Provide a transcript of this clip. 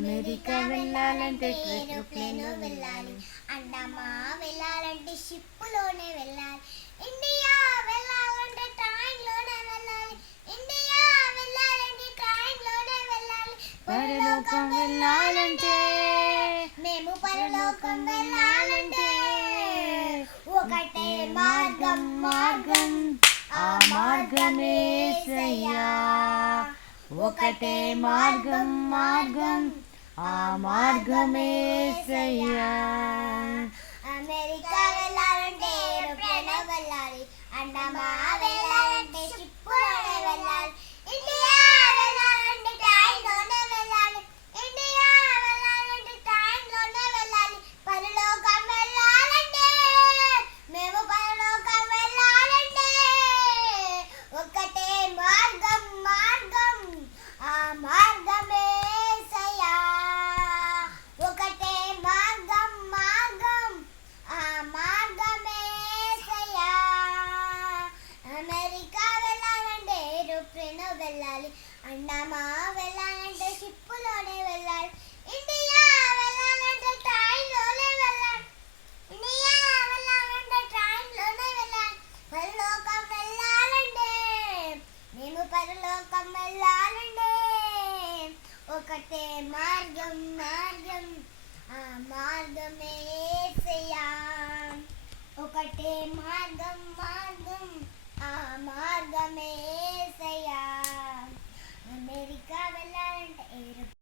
America వెళ్ళాలంటే aeroplane వెళ్ళాలి, అండమా వెళ్ళాలంటే షిప్పులోనే వెళ్ళాలి, ఇండియా వెళ్ళాలంటే ట్రైన్లోనే వెళ్ళాలి, ఇండియా వెళ్ళాలంటే ట్రైన్లోనే వెళ్ళాలి, పరలోకం వెళ్ళాలంటే మేము పరలోకం వెళ్ళాలంటే ఒకటే మార్గం మార్గం ఆ మార్గమే యేసయ్యా. ఒకటే మార్గం మార్గం ఆ మార్గమే యేసయ్యా. అమెరికా వెళ్ళాలంటే ఏరోప్లేన్ వెళ్ళాలి, అండమా వెళ్ళాలంటే షిప్పులోనే వెళ్ళాలి, ఇండియా వెళ్ళాలంటే ట్రైన్లోనే వెళ్ళాలి, ఇండియా వెళ్ళాలంటే ట్రైన్లోనే వెళ్ళాలి, పరలోకం వెళ్ళాలంటే మేము పరలోకం వెళ్ళాలంటే ఒకటే మార్గం మార్గం ఆ మార్గమే యేసయ్యా. ఒకటే మార్గం మార్గం ఆ మార్గమే యేసయ్యా. అమెరికా వెళ్ళాలంటే ఏరోప్లేన్ వెళ్ళాలి, అండమా వెళ్ళాలంటే షిప్పులోనే వెళ్ళాలి, ఇండియా వెళ్ళాలంటే ట్రైన్లోనే వెళ్ళాలి, ఇండియా వెళ్ళాలంటే ట్రైన్లోనే వెళ్ళాలి, పరలోకం వెళ్ళాలంటే మేము పరలోకం వెళ్ళాలంటే ఒకటే మార్గం మార్గం ఆ మార్గమే యేసయ్యా. ఒకటే మార్గం మార్గం ఆ మార్గమే